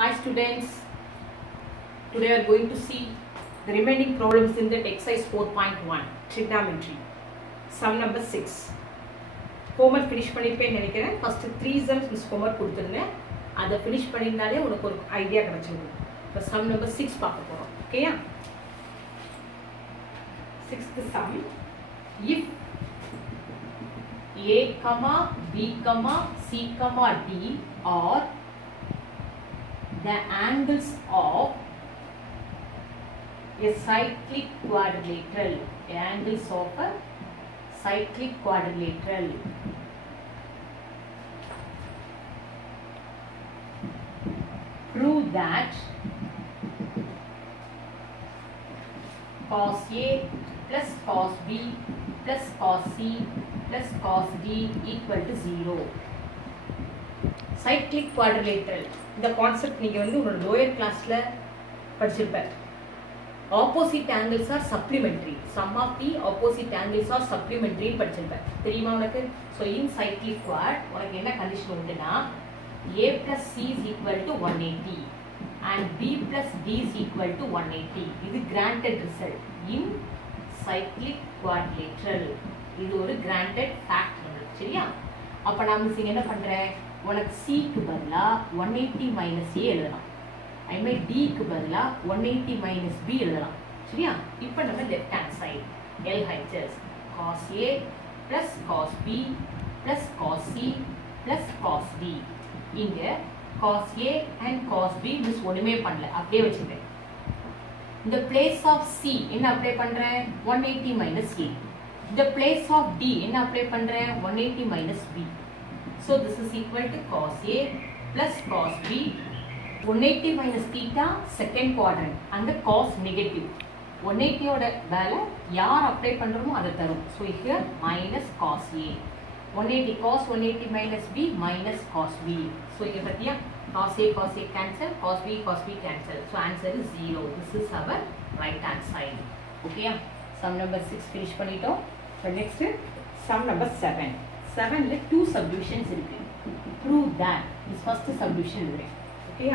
Hi students, today we are going to see the remaining problems in that exercise 4.1 trigonometry, sum number 6. Homework finish பண்ணிருப்பேன்னு நினைக்கிறேன். First 3 sums miss homework கொடுத்திருந்தேன். அதை finish பண்ணிருந்தாலே உங்களுக்கு ஒரு idea கிடைச்சிடும். இப்போ sum number 6 பார்க்க போறோம். ஓகேயா? 6th sum. If A, B, C, D are the angles of a cyclic quadrilateral, angles of a cyclic quadrilateral, prove that cos A plus cos B plus cos C plus cos D equal to 0. Cyclic quadrilateral. இந்த concept நீங்க வந்து உங்களோட lower கிளாஸ்ல படிச்சிருப்பீங்க. Opposite angles are supplementary. Sum of the opposite angles are supplementary படிச்சிருப்பீங்க. தெரியுமா உனக்கு? So in cyclic quad உனக்கு என்ன condition உண்டுனா A plus C is equal to 180 and B plus D is equal to 180. இது granted result in cyclic quadrilateral. இது ஒரு granted fact result. சரியா? அப்ப நாம இங்க என்ன பண்றேன்? உனக்கு C க்கு பதிலா 180 minus A எழுதலாம். I mean D க்கு பதிலா 180 minus B எழுதலாம். சரியா? இப்போ நம்ம left hand side LHS cos A plus cos B plus cos C plus cos D. இங்க cos A and cos B miss ஒண்ணுமே பண்ணல. அப்படியே வச்சிருக்கேன். இந்த place of C என்ன அப்ளை பண்றேன்? 180 minus A. இந்த place of D என்ன அப்ளை பண்றேன்? 180 minus B. So this is equal to cos A plus cos B. 180 minus theta second quadrant and the cos negative. 180 ஓட வேலை யார் அப்ளை பண்றோமோ அதை தரும். So here minus cos A. 180 cos 180 minus B minus cos B. So இங்க பத்தியா cos A cancel, cos B cancel. So answer is 0. This is our right hand side. Okay? Sum number 6 finish பண்ணிட்டோம். So next sum number 7. 7ல 2 solutions இருக்கு. Prove that this first solution இருக்கு. Okay?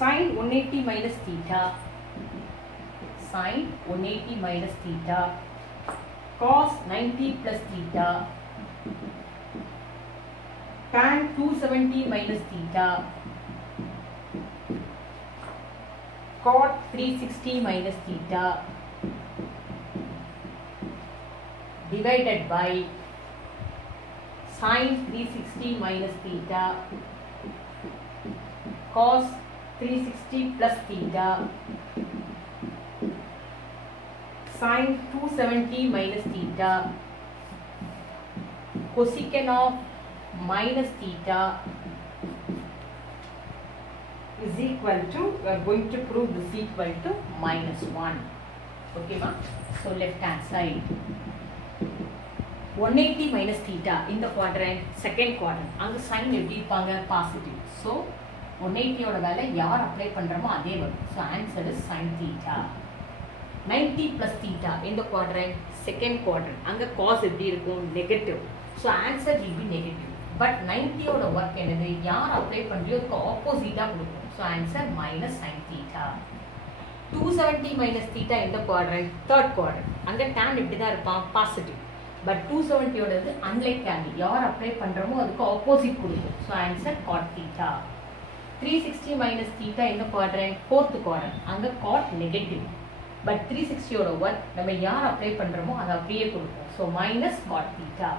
Sin 180 minus theta, sin 180 minus theta, cos 90 plus theta, tan 270 minus theta, cot 360 minus theta, divided by sin 360 minus theta, cos 360 plus theta, sin 270 minus theta, cosecant of minus theta is equal to, we are going to prove this equal to minus 1. Okay ma? So left hand side 180 minus theta in the quadrant, second quadrant. அங்க sin எப்படி இருப்பாங்க? Positive. So 180 ஓட வேலை யார் apply பண்றோமோ அதே வரும். So answer is sin theta. 90 plus theta in the quadrant, second quadrant. அங்க cos எப்படி இருக்கும்? Negative. So answer will be negative. But 90 ஓட work என்னது? யார் அப்ளை பண்றியோ அதுக்கு ஆப்போசிட்டா கொடுக்கும். So answer minus sin theta. 270 minus theta in the quadrant, third quadrant. அங்க tan எப்படி தான் இருப்பான்? Positive. But 270 ஓடது unlike tan. யார் அப்ளை பண்றோமோ அதுக்கு ஆப்போசிட் கொடுக்கும். So answer cot theta. 360 minus theta in the quadrant, fourth quadrant. அங்க cot negative. But 360 ஓட work நம்ம யார் அப்ளை பண்றோமோ அது அப்படியே கொடுக்கும். So minus cot theta.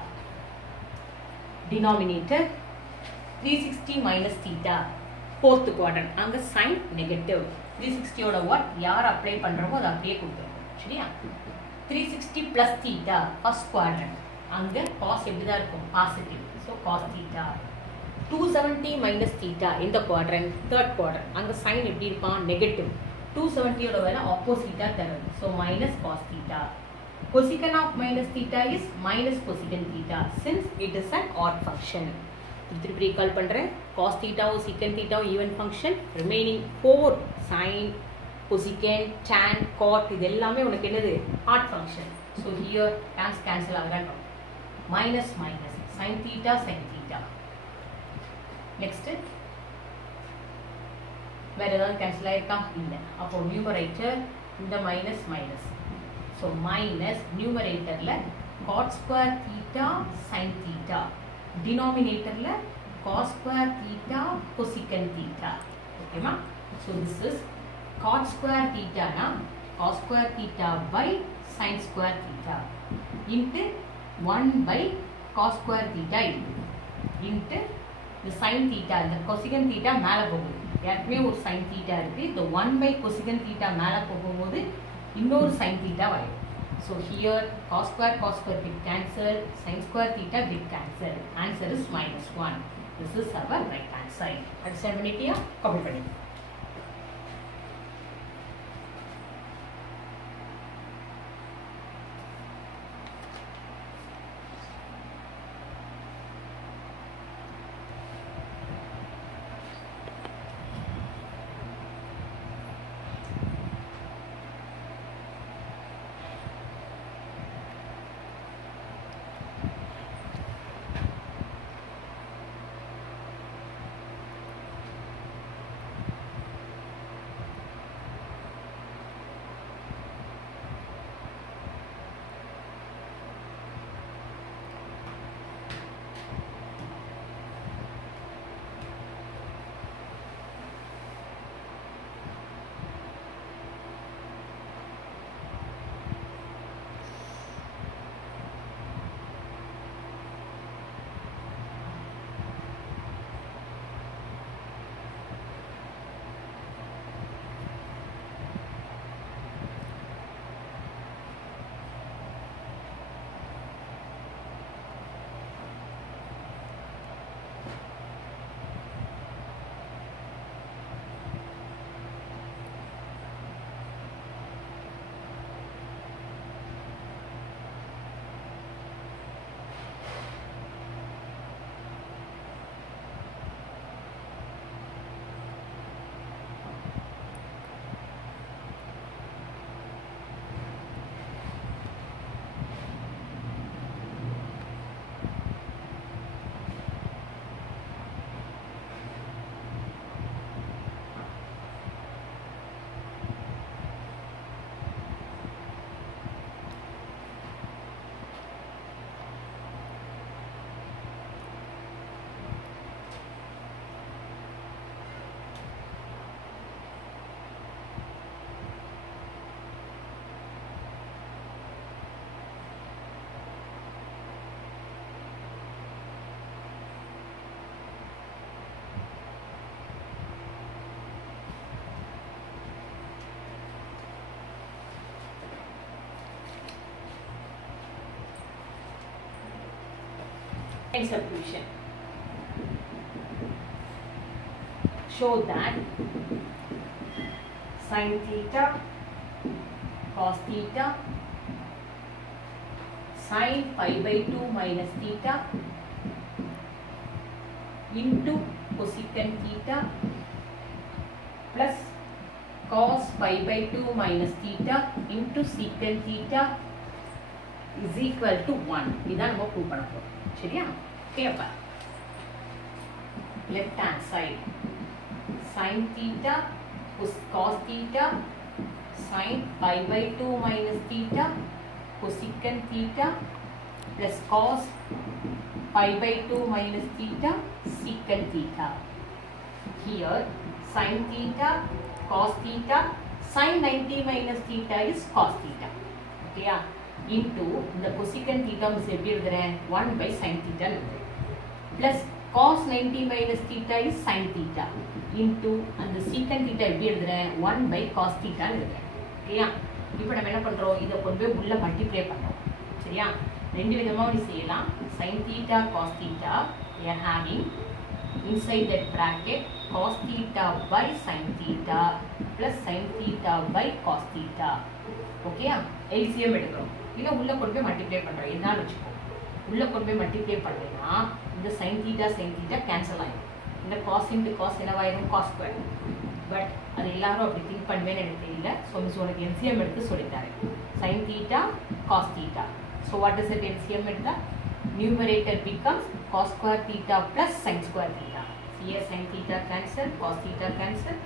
Denominator 360 minus theta, fourth quadrant. அங்க sin negative. 360 ஓட work யார் அப்ளை பண்றோமோ அது அப்படியே கொடுக்கும். சரியா? 360 plus theta, first quadrant. அங்க cos எப்படி தான் இருக்கும்? Positive. So cos theta. 270 minus theta in the quadrant, third quadrant. அங்க sin எப்படி இருப்பான்? Negative. 270 ஓட வேலை ஆப்போசிட்டா தரும். So minus cos theta. Cosecant of minus theta is minus cosecant theta since it is an odd function. திருப்பி recall பண்றேன். cos theta or secant theta even function, remaining 4 sin, cosecant, tan, cot இது எல்லாமே உனக்கு என்னது? odd function. So here tans cancel ஆகணும். Minus sin theta. Next வேற ஏதாவது cancel ஆயிருக்கா? இல்லை. அப்போ நியூமரேட்டர் இந்த மைனஸ் மைனஸ். ஸோ மைனஸ் நியூமரேட்டரில் cot square theta sin theta, denominatorல cos square theta cosecant theta. ஓகேமா? So this is cot square theta na cos square theta by sin square theta into 1 by cos square theta into the sin theta. இந்த cosecant theta மேல போகுது. ஏற்கனவே ஒரு sin theta இருக்கு. இந்த 1 by cosecant theta மேல போகும்போது இன்னொரு sin theta வரும். So here cos square will cancel, sin square theta will cancel. Answer is -1. This is our right hand side. Understand பண்ணிட்டியா? copy பண்ணி. Substitution. Show that sin theta, cos theta, sin pi by 2 minus theta into cosecant theta plus cos pi by 2 minus theta into secant theta is equal to 1. இதான் நம்ம prove பண்ண போறோம். சரியா? கேப்பா left hand side sin theta cos theta sin pi by 2 minus theta cosecant theta plus cos pi by 2 minus theta secant theta. Here sin theta cos theta sin 90 minus theta is cos theta. Okay, into the cosecant theta is எப்படி எழுதுறேன் 1 by sin theta plus cos 90 minus theta is sin theta into and the secant theta எப்படி எழுதுறேன் 1 by cos theta எழுதுறேன். ஓகேயா? இப்போ நம்ம என்ன பண்றோம்? இத கொண்டு போய் உள்ள மல்டிப்ளை பண்றோம். சரியா? ரெண்டு விதமா நீ செய்யலாம். sin theta cos theta we are having inside that bracket cos theta by sin theta plus sin theta by cos theta. ஓகேயா? LCM எடுக்கிறோம். இத உள்ள கொண்டு போய் மல்டிப்ளை பண்றோம். என்னன்னு வெச்சுக்கோ. உள்ள கொண்டு போய் மல்டிப்ளை பண்ணேனா இந்த sin theta கேன்சல் ஆயிடும். இந்த cos into cos என்னவாயிரும் cos square. But அது எல்லாரும் அப்படி திங்க் பண்ணுவேன்னு எனக்கு தெரியல. சோ மிஸ் உங்களுக்கு LCM எடுத்து சொல்லி தரேன். sin theta cos theta. So what is it LCM எடுத்தா? Numerator becomes cos square theta plus sin square theta. Here sin theta cancel, cos theta cancel.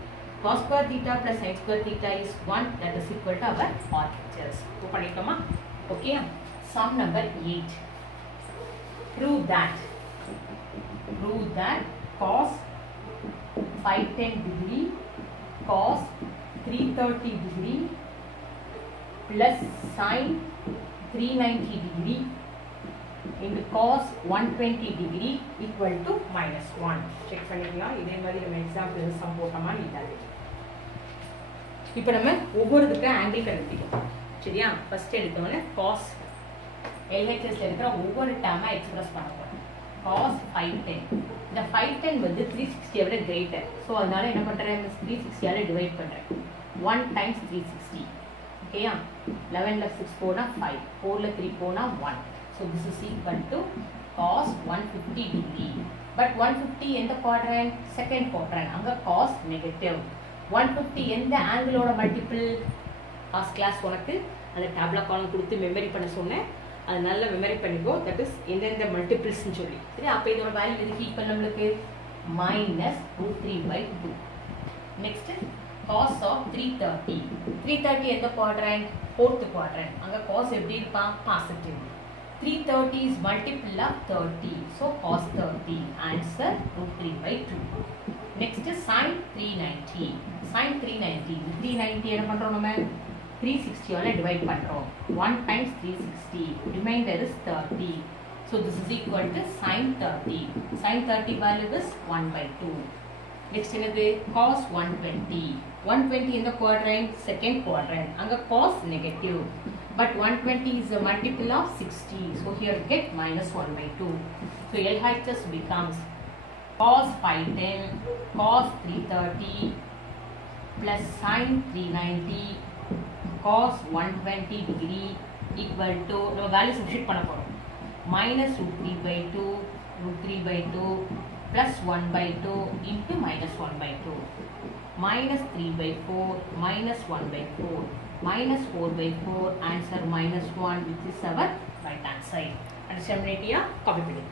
cos square theta plus sin square theta is 1, that is equal to our RHS. So பண்ணிட்டோமா? Okay. Sum number 8. Prove that cos 510 degree cos 330 degree plus sin 390 degree into cos 120 degree equal to -1. Check பண்ணிக்கலாம். இதே மாதிரி நம்ம example some போட்டோமா நீட்டாவே. இப்போ நம்ம ஒவ்வொருதுக்கு angle கண்டுபிடிக்கணும். சரியா? First எடுத்தோம்னா cos LHS ல இருக்கிற ஒவ்வொரு டேர்மை எக்ஸ்பிரஸ் பண்ண போறோம். cos 510. இந்த 510 வந்து 360 விட கிரேட்டர். சோ அதனால என்ன பண்றேன்? 360 ஆல டிவைட் பண்றேன். 1 times 360. ஓகேயா? 11 ல 6 போனா 5, 4 ல 3 போனா 1. So this is equal to cos 150 degree. But 150 எந்த quadrant? Second quadrant. அங்க cos negative. 150 எந்த ஆங்கிளோட மல்டிபிள்? லாஸ்ட் கிளாஸ் உனக்கு அந்த டேப்லா காலம் கொடுத்து மெமரி பண்ண சொன்னேன். அது நல்லா மெமரி பண்ணிக்கோ. தட் இஸ் எந்தெந்த மல்டிபிள்ஸ்னு சொல்லி. சரி, அப்போ இதோட வேல்யூ எதுக்கு ஈக்குவல் நம்மளுக்கு? -√3/2. Next cos of 330. 330 எந்த quadrant? Fourth quadrant. அங்க cos எப்படி இருப்பான்? Positive. 330 is multiple of 30. So cos 30. Answer √3/2. Next is sin 390. Sin 390. 390 என்ன பண்றோம் நம்ம? 360 ஆல டிவைட் பண்றோம். 1 times 360. Remainder is 30. So this is equal to sin 30. Sin 30 value is 1/2. Next என்னது? cos 120. 120 in the quadrant, second quadrant. அங்க cos negative. But 120 is a multiple of 60. So here get -1/2. So LHS becomes cos 510 cos 330 plus sin 390 cos 120 degree equal to நம்ம value substitute பண்ண போறோம். -√3/2 √3/2 plus 1/2 into -1/2 -3/4 -1/4 -4/4 answer -1, which is our right hand side. Understand பண்ணிட்டியா? Copy பண்ணி.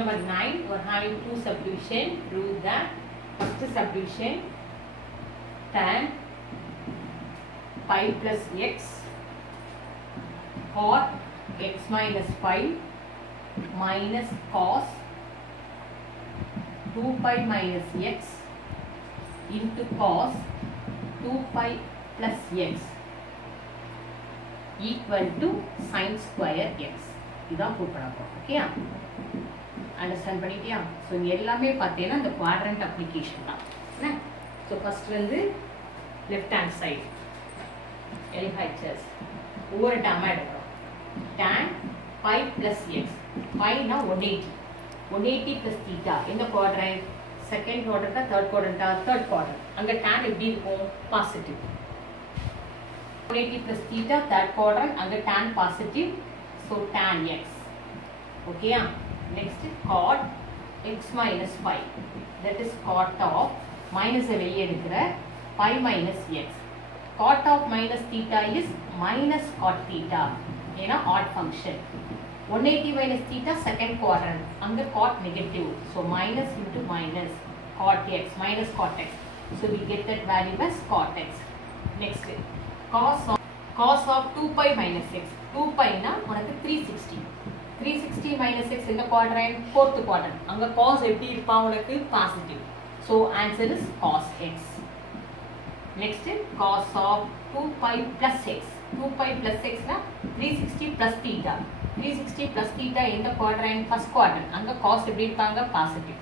Number 9, we are having two subdivision. Prove that first subdivision tan pi plus x cot x minus pi minus cos 2 pi minus x into cos 2 pi plus x equal to sin square x. இதான் prove பண்ண போறோம். ஓகேயா? Understand பண்ணிட்டியா? So இங்க எல்லாமே பார்த்தேன்னா இந்த quadrant application தான். என்ன? சோ ஃபர்ஸ்ட் வந்து லெஃப்ட் ஹேண்ட் சைடு LHS ஒவ்வொரு டேர்மா எடுக்கிறோம். tan pi plus x. pi னா 180. 180 plus theta. இந்த குவாட்ரண்ட் செகண்ட் குவாட்ரண்டா தேர்ட் குவாட்ரண்டா தேர்ட் குவாட்ரண்ட். அங்க tan எப்படி இருக்கும்? Positive. 180 plus theta third quadrant அங்க tan positive. So tan x. Okay. Next cot x minus pi. That is cot of minus வெளியே எடுக்கிற pi minus x. Cot of minus theta is minus cot theta. ஏன்னா odd function. 180 minus theta second quadrant. அங்க cot negative. So minus into minus cot x minus cot x. So we get that value as cot x. Next cos of 2 pi minus x. 2 pi na உனக்கு 360. 360 minus x in the quadrant, fourth quadrant. அங்க cos எப்படி இருப்பா உனக்கு positive. So answer is cos x. Next cos of 2 pi plus x. 2 pi plus x na 360 plus theta. 360 plus theta in the quadrant, first quadrant. அங்க cos எப்படி இருப்பாங்க positive.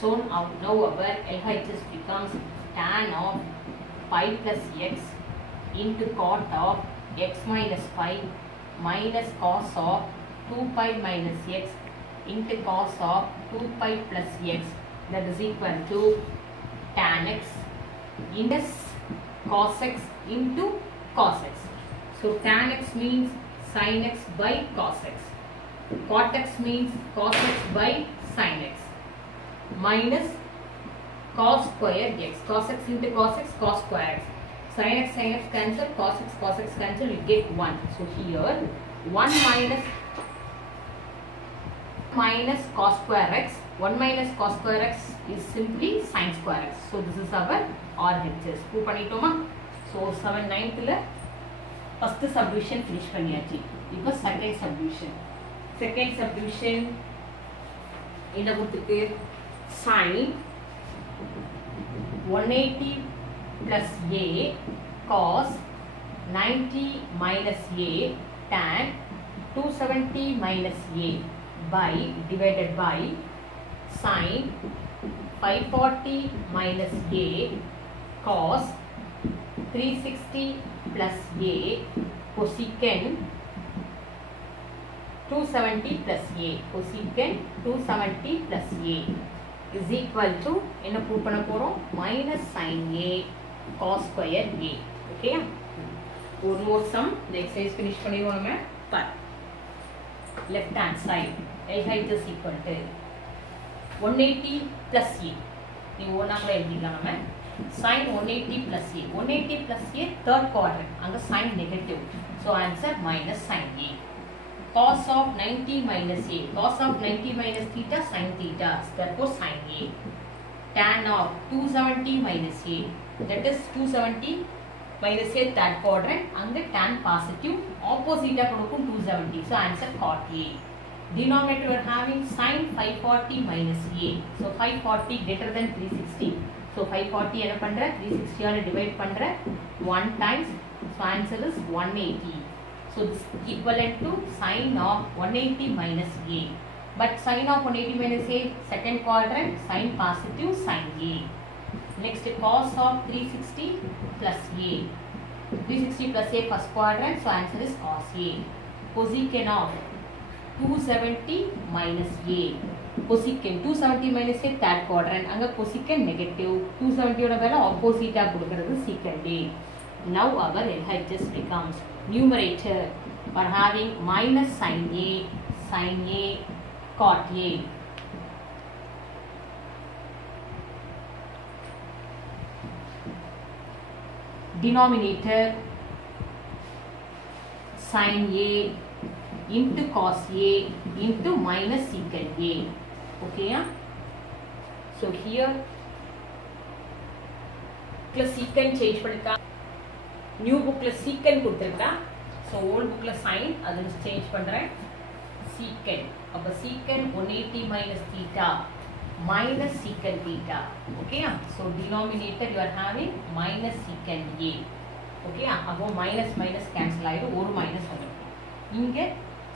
So now our LHS becomes tan of pi plus x into cot of x minus pi minus cos of 2 pi minus x into cos of 2 pi plus x, that is equal to tan x into cos x into cos x. So tan x means sin x by cos x. Cot x means cos x by sin x minus cos square x. Cos x into cos x, cos square x. Sin x cancel, cos x cancel, you get 1. So here 1 minus cos square x, 1 minus cos square x is simply sin square x. So this is our RHS. Prove பண்ணிட்டோமா? So 7 9th ல first subdivision finish பண்ணியாச்சு. இப்போ second subdivision. Second subdivision என்ன கொடுத்திருக்கு? sin 180 plus a cos 90 minus a tan 270 minus a by divided by sin 540 minus a cos 360 plus a cosecant 270 plus a cosecant 270 plus a is equal to என்ன prove பண்ண போறோம்? minus sin a cos square a. Okay? ஒரு more sum இந்த exercise finish பண்ணிடுவோம் நம்ம. பார் left hand side LHS is equal to 180 plus a. நீ ஒண்ணாங்கள எழுதிக்கலாம் நம்ம. sin 180 plus a. 180 plus a third quadrant. அங்க sin negative. So answer minus sin a. Cos of 90 minus a. Cos of 90 minus theta sin theta. Therefore sin a. Tan of 270 minus a. That is 270 minus a third quadrant. அங்க tan positive. Opposite கொடுக்கும் 270. So answer cot a. Denominator we are having sin 540 minus a. So 540 greater than 360. So 540 என்ன பண்ற? 360 ஆல divide பண்ற 1 times. So answer is 180. So this is equivalent to sin of 180 minus a. But sin of 180 minus a second quadrant, sin positive sin a. Next cos of 360 plus a. 360 plus a first quadrant, so answer is cos a. Cosecant of 270 minus a. Cosecant 270 minus a third quadrant. அங்க cosecant negative. 270 ஓட வேலை opposite கொடுக்கிறது secant a. Now our LHS becomes numerator. We are having minus sin a, cot a. Denominator sin a into cos a into minus secant a. Okay, yeah? So here secant change பண்ணிருக்கா, new புக்ல secant கொடுத்திருக்கா. So old bookல sin அது change பண்றேன் secant. அப்ப secant 180 minus theta minus secant theta. Okay, yeah? So denominator you are having minus secant a. Okay, yeah? அப்போ minus minus cancel ஆயிடும், ஒரு minus வந்துடும். இங்க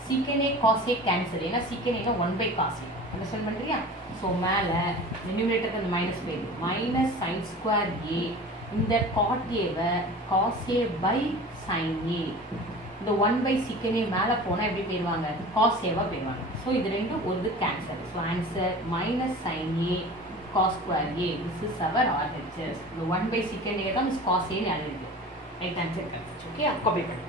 secant a cos a cancel, ஏன்னா secant a 1 by cos a. understand பண்றியா? So மேல denominator அந்த minus போயிடும், minus sin square a. இந்த cot a why cos a by sin a. இந்த 1 by secant a மேல போனா எப்படி போயிடுவாங்க, cos a வா போயிடுவாங்க. ஸோ இது ரெண்டும் ஒரு cancel. So answer minus sin a cos square a. This is our RHS. இந்த 1 by secant a தான் மிஸ் cos a ன்னு எழுதிருக்கு. Right answer correct. Okay, copy பண்ணு.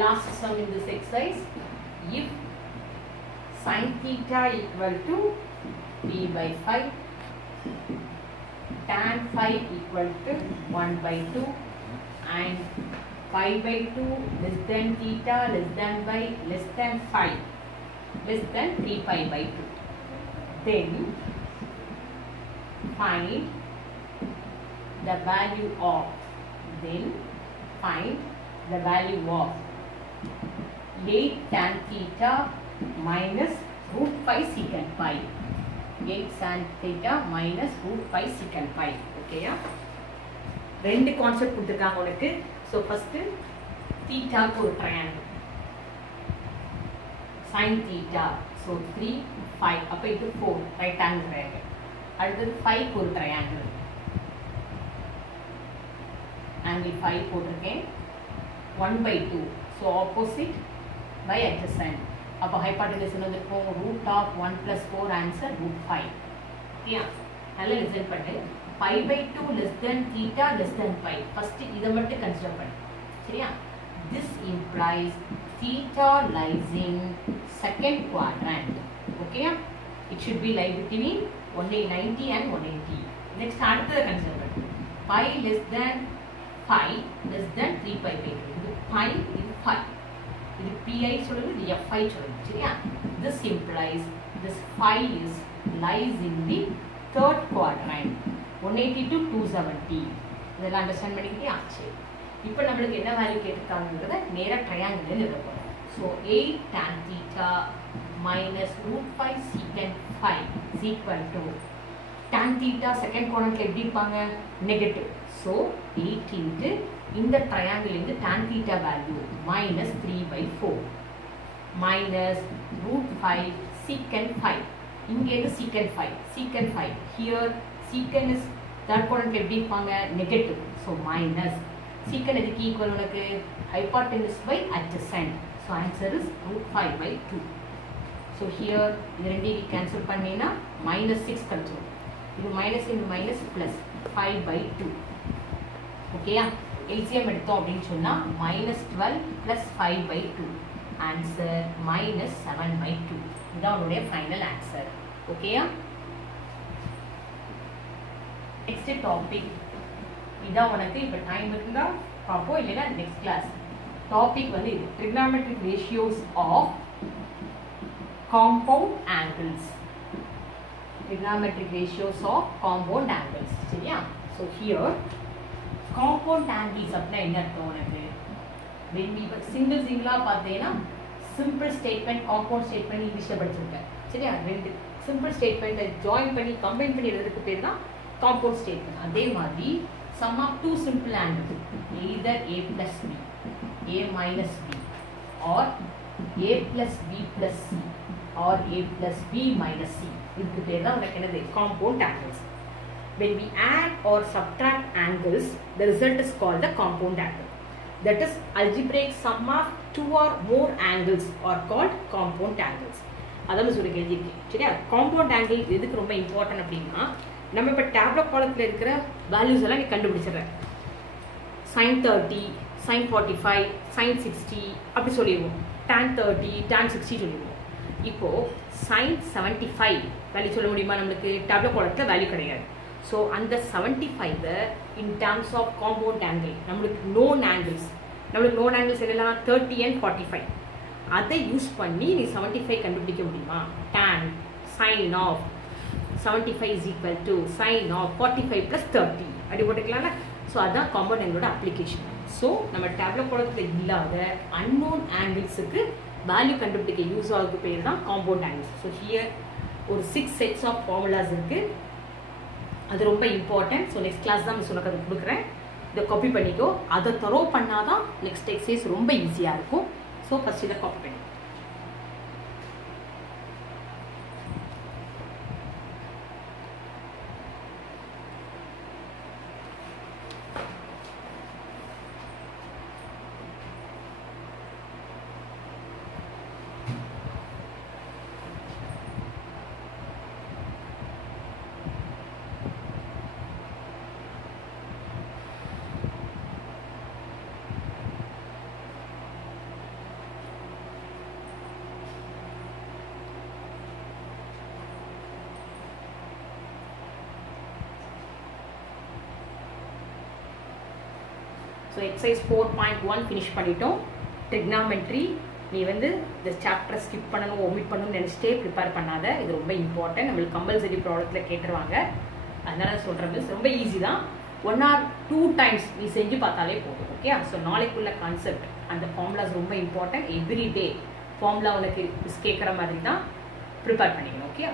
Last sum in this exercise, if sin theta equal to p by 5, tan phi equal to 1 by 2 and pi by 2 less than theta less than by less than phi less than 3 pi by 2, then find the value of of 8 tan theta minus root 5 secant pi. 8 tan theta minus root 5 secant pi. Okay, yeah? ரெண்டு concept கொடுத்துருக்காங்க உனக்கு. So first தீட்டாக்கு ஒரு triangle sin theta. So 3 5 அப்போ இது 4 right angle triangle. அடுத்தது 5 ஒரு triangle, angle 5 போட்டிருக்கேன் 1 by 2. So opposite by adjacent. அப்போ ஹைபாட்டனஸ் என்ன வந்திருக்கும் ரூட் ஆஃப் 1 + 4 ஆன்சர் √5. ஓகேயா, நல்லா லிசன் பண்ணு. π/2 less than theta less than pi. First இதை மட்டும் கன்சிடர் பண்ணு. சரியா? This implies theta lies in second quadrant. Okay? It should be lie between 190 and 180. Next அடுத்ததை கன்சிடர் பண்ணு. pi less than 5 less than 3π/2. இது pi, இது 5. இது pi சொல்லுது, இது fi சொல்லுது. சரியா? This implies this 5 is lies in the third quadrant. 180 to 270. இதெல்லாம் அண்டர்ஸ்டாண்ட் பண்ணிக்கிட்டே ஆச்சு. இப்போ நம்மளுக்கு என்ன வேல்யூ கேட்டிருக்காங்கன்றத நேராக ட்ரையாங்கிள் எழுத போகிறோம். So 8 tan theta minus √5 secant 5 is equal to tan theta second குவாட்ரண்ட்ல எப்படி இருப்பாங்க? நெகட்டிவ். ஸோ 8 into இந்த ட்ரையாங்கிள் இருந்து tan theta value minus 3/4 minus √5 secant 5. இங்கே இது secant 5. secant 5. Here secant is third குவாட்ரண்ட்ல எப்படி இருப்பாங்க? நெகட்டிவ். ஸோ மைனஸ் secant எதுக்கு ஈக்குவல் உனக்கு? hypotenuse by adjacent. So answer is √5/2. So here இது ரெண்டையும் கேன்சல் பண்ணினா -6 கிடைச்சிடும். இது மைனஸ் இன்டு மைனஸ் பிளஸ் 5/2. ஓகேயா? எல்சிஎம் எடுத்தோம் அப்படின்னு சொன்னா -12 + 5/2. ஆன்சர் -7/2. இதான் உங்களுடைய ஃபைனல் ஆன்சர். ஓகேயா? நெக்ஸ்ட் டாபிக் இதான் உனக்கு இப்போ டைம் இருந்தா பார்ப்போம், இல்லைன்னா நெக்ஸ்ட் கிளாஸ். டாபிக் வந்து இது trigonometric ratios of compound angles. trigonometric ratios of compound angles. சரியா? ஸோ ஹியர் காம்பவுண்ட் ஆங்கிள்ஸ் அப்படின்னா என்ன அர்த்தம் உனக்கு? இப்போ சிங்கிளாக பார்த்தீங்கன்னா சிம்பிள் ஸ்டேட்மெண்ட், காம்பவுண்ட் ஸ்டேட்மெண்ட் இங்கிலீஷில் படிச்சிருக்கேன். சரியா? ரெண்டு சிம்பிள் ஸ்டேட்மெண்ட்டை ஜாயின் பண்ணி கம்பைன் பண்ணி எழுதுறதுக்கு பேர் தான் காம்பவுண்ட் ஸ்டேட்மெண்ட். அதே மாதிரி sum of two simple angles, either a plus b, a minus b, or a plus b plus c, or a plus b minus c. இதுக்கு பேர் தான் உனக்கு என்னது? compound angles. When we add or subtract angles, the result is called the compound angle. That is, algebraic sum of two or more angles are called compound angles. அதான் சொல்லி எழுதியிருக்கேன். சரியா? compound angle எதுக்கு ரொம்ப இம்பார்ட்டன்ட் அப்படின்னா, நம்ம இப்போ டேப்லோ காலத்தில் இருக்கிற வேல்யூஸ் எல்லாம் நீ கண்டுபிடிச்சிடுற. sin 30, sin 45, sin 60 அப்படி சொல்லிடுவோம். tan 30, tan 60 சொல்லிடுவோம். இப்போது sin 75 வேல்யூ சொல்ல முடியுமா? நம்மளுக்கு டேப்லோ காலத்தில் வேல்யூ கிடையாது. ஸோ அந்த 75 in terms of compound angle நம்மளுக்கு நோன் ஆங்கிள்ஸ் என்னெல்லாம் 30 and 45. அதை யூஸ் பண்ணி நீ 75 கண்டுபிடிக்க முடியுமா? tan sin of 75 is equal to sin of 45 plus 30 அப்படி போட்டுக்கலாம்ல. ஸோ அதுதான் காம்பவுண்ட் ஆங்கிளோட அப்ளிகேஷன். ஸோ நம்ம டேப்லோ காலத்தில் இல்லாத அன்னோன் ஆங்கிள்ஸுக்கு வேல்யூ கண்டுபிடிக்க யூஸ் ஆகுது பேர் தான் காம்பவுண்ட் ஆங்கிள்ஸ். ஸோ ஹியர் ஒரு 6 sets ஆஃப் ஃபார்முலாஸ் இருக்குது. அது ரொம்ப இம்பார்ட்டன்ட். ஸோ நெக்ஸ்ட் கிளாஸ் தான் மிஸ் உனக்கு அது கொடுக்குறேன். இதை காப்பி பண்ணிக்கோ. அதை தரோ பண்ணாதான் நெக்ஸ்ட் எக்ஸசைஸ் ரொம்ப ஈஸியாக இருக்கும். ஸோ ஃபஸ்ட் இதை காப்பி பண்ணி ஸோ எக்ஸசைஸ் 4.1 ஃபினிஷ் பண்ணிட்டோம். ட்ரிக்னாமெட்ரி நீ வந்து இந்த சாப்டரை ஸ்கிப் பண்ணணும், ஒமிட் பண்ணணும்னு நினச்சிட்டே ப்ரிப்பேர் பண்ணாத. இது ரொம்ப இம்பார்ட்டன்ட். நம்மளுக்கு கம்பல்சரி ப்ராடக்ட்டில் கேட்டுருவாங்க. அதனால சொல்கிறது ரொம்ப ஈஸி தான். 1 or 2 times நீ செஞ்சு பார்த்தாலே போதும். ஓகே? ஸோ நாளைக்குள்ள கான்செப்ட் அந்த ஃபார்முலாஸ் ரொம்ப இம்பார்ட்டன்ட். எவ்ரி டே ஃபார்முலா உனக்கு கேட்குற மாதிரி தான் ப்ரிப்பேர் பண்ணிக்கணும். ஓகே?